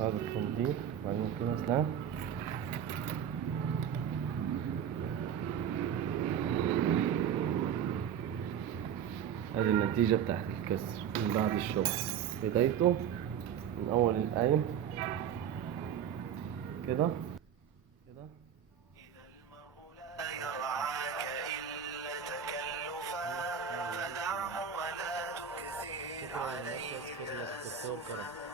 هذا التنظيف بعدين كده اسلام. هذه النتيجة بتاعت الكسر من بعد الشغل. بدايته من أول القايم كده كده. إذا المرء لا يرعاك إلا تكلفا فدعه ولا تكثر عليه شكرا للدكتور كرم.